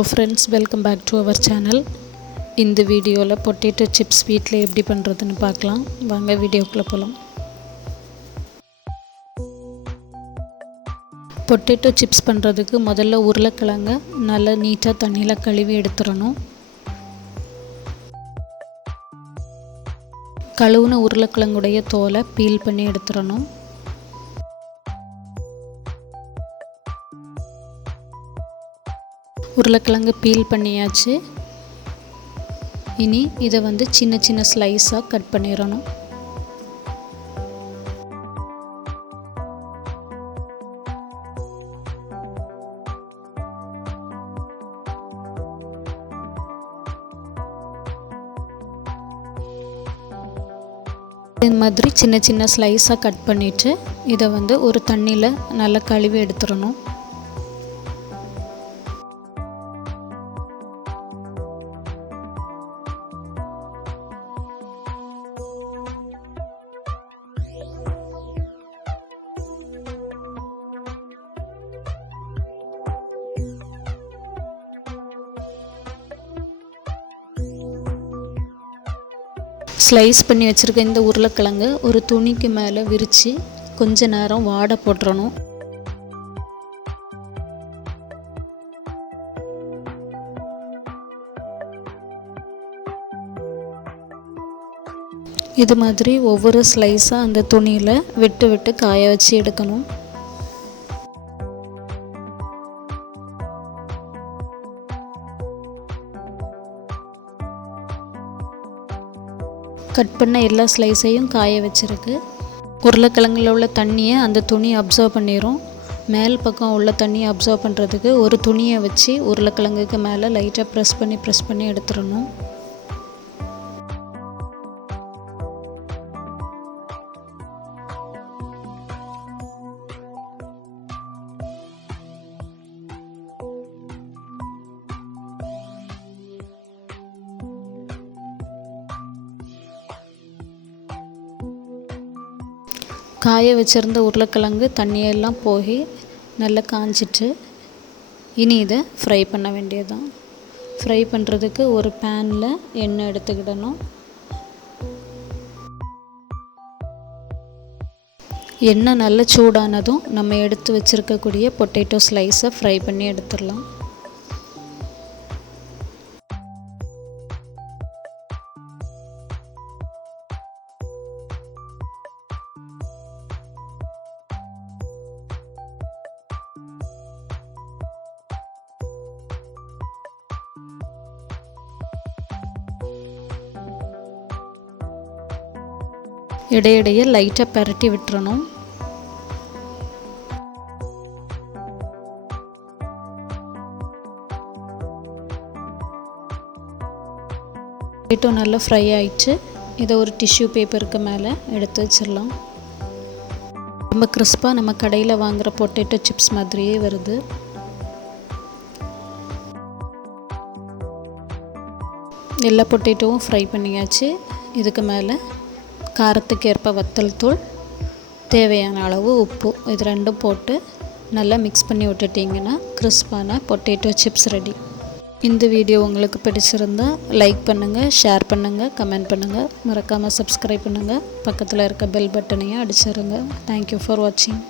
Hello friends, welcome back to our channel. இந்த வீடியோல potato chips வீட்ல எப்படி பண்றதுன்னு பார்க்கலாம். வாங்க வீடியோக்குள்ள போலாம். பொட்டேட்டோ சிப்ஸ் பண்றதுக்கு முதல்ல உருளைக்கிழங்க நல்லா நீட்டா தண்ணில கழுவி எடுத்துறணும். கழுவுன உருளைக்கிழங்குடைய தோலை பீல் பண்ணி எடுத்துறணும். உருளைக்கிழங்கு பீல் பண்ணியாச்சு. இனி இதை சின்ன சின்ன ஸ்லைஸாக கட் பண்ணிடணும். இந்த மாதிரி சின்ன சின்ன ஸ்லைஸாக கட் பண்ணிவிட்டு இதை ஒரு தண்ணியில் நல்லா கழுவி எடுத்துடணும். ஸ்லைஸ் பண்ணி வச்சுருக்க இந்த உருளைக்கிழங்கு ஒரு துணிக்கு மேலே விரித்து கொஞ்ச நேரம் வாட போட்டுறணும். இது மாதிரி ஒவ்வொரு ஸ்லைஸாக அந்த துணியில் விட்டு விட்டு காய வச்சு எடுக்கணும். கட் பண்ண எல்லா ஸ்லைஸையும் காய வச்சுருக்கு. உருளைக்கிழங்குல உள்ள தண்ணியை அந்த துணி அப்சர்வ் பண்ணிடும். மேல் பக்கம் உள்ள தண்ணியை அப்சர்வ் பண்ணுறதுக்கு ஒரு துணியை வச்சு உருளைக்கிழங்குக்கு மேலே லைட்டாக ப்ரெஸ் பண்ணி எடுத்துடணும். காய வச்சுருந்த உருளைக்கிழங்கு தண்ணியெல்லாம் போய் நல்லா காஞ்சிட்டு இனி இதை ஃப்ரை பண்ண வேண்டியதுதான். ஃப்ரை பண்ணுறதுக்கு ஒரு பேனில் எண்ணெய் எடுத்துக்கிடணும். எண்ணெய் நல்லா சூடானதும் நம்ம எடுத்து வச்சுருக்கக்கூடிய பொட்டேட்டோ ஸ்லைஸை ஃப்ரை பண்ணி எடுத்துடலாம். இடையிடையே லைட்டாக பரட்டி விட்டுறணும். பொட்டேட்டோ நல்லா ஃப்ரை ஆயிடுச்சு. இதை ஒரு டிஷ்யூ பேப்பருக்கு மேலே எடுத்து வச்சிடலாம். ரொம்ப கிறிஸ்பாக நம்ம கடையில் வாங்குகிற பொட்டேட்டோ சிப்ஸ் மாதிரியே வருது. எல்லா பொட்டேட்டோவும் ஃப்ரை பண்ணியாச்சு. இதுக்கு மேலே காரத்துக்கு ஏற்ப வத்தல் தூள், தேவையான அளவு உப்பு, இது ரெண்டும் போட்டு நல்லா மிக்ஸ் பண்ணி விட்டுட்டிங்கன்னா கிறிஸ்பான பொட்டேட்டோ சிப்ஸ் ரெடி. இந்த வீடியோ உங்களுக்கு பிடிச்சிருந்தா லைக் பண்ணுங்கள், ஷேர் பண்ணுங்கள், கமெண்ட் பண்ணுங்கள். மறக்காமல் சப்ஸ்கிரைப் பண்ணுங்கள். பக்கத்தில் இருக்க பெல் பட்டனையும் அடிச்சிருங்க. தேங்க்யூ ஃபார் வாட்சிங்.